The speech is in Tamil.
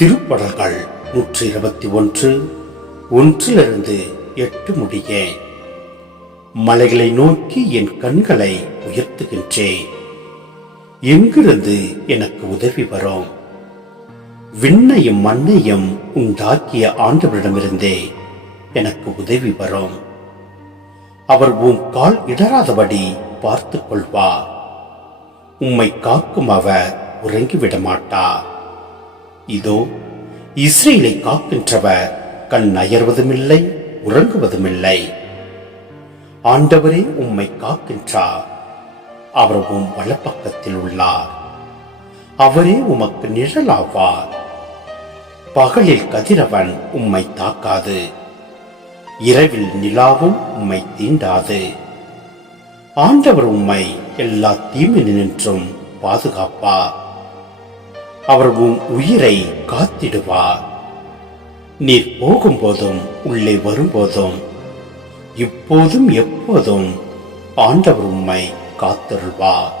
திருப்படல்கள் நூற்றி இருபத்தி ஒன்று ஒன்றிலிருந்து எட்டு முடிய. மலைகளை நோக்கி என் கண்களை உயர்த்துகின்றேன் எங்கிருந்து எனக்கு உதவி வரும்? விண்ணையும் மண்ணையும் உண்டாக்கிய ஆண்டவரிடமிருந்தே எனக்கு உதவி வரும். அவர் உன் கால் இடராதபடி பார்த்துக் கொள்வார் உம்மை காக்கும் அவர் உறங்கிவிட மாட்டார் இதோ இஸ்ரேலை காக்கின்றவர் கண் அயர்வதுமில்லை உறங்குவதுமில்லை. ஆண்டவரே உம்மை காக்கின்றார் அவர் உம் வலப்பக்கத்தில் உள்ளார். அவரே உமக்கு நிழலாவார். பகலில் கதிரவன் உம்மை தாக்காது இரவில் நிலாவும் உம்மை தீண்டாது. ஆண்டவர் உம்மை எல்லா நின்றும் பாதுகாப்பார். அவர் உன் உயிரை காத்திடுவார். நீர் போகும்போதும் உள்ளே வரும்போதும் இப்போதும் எப்போதும் ஆண்டவர் உம்மை காத்தருள்வார்.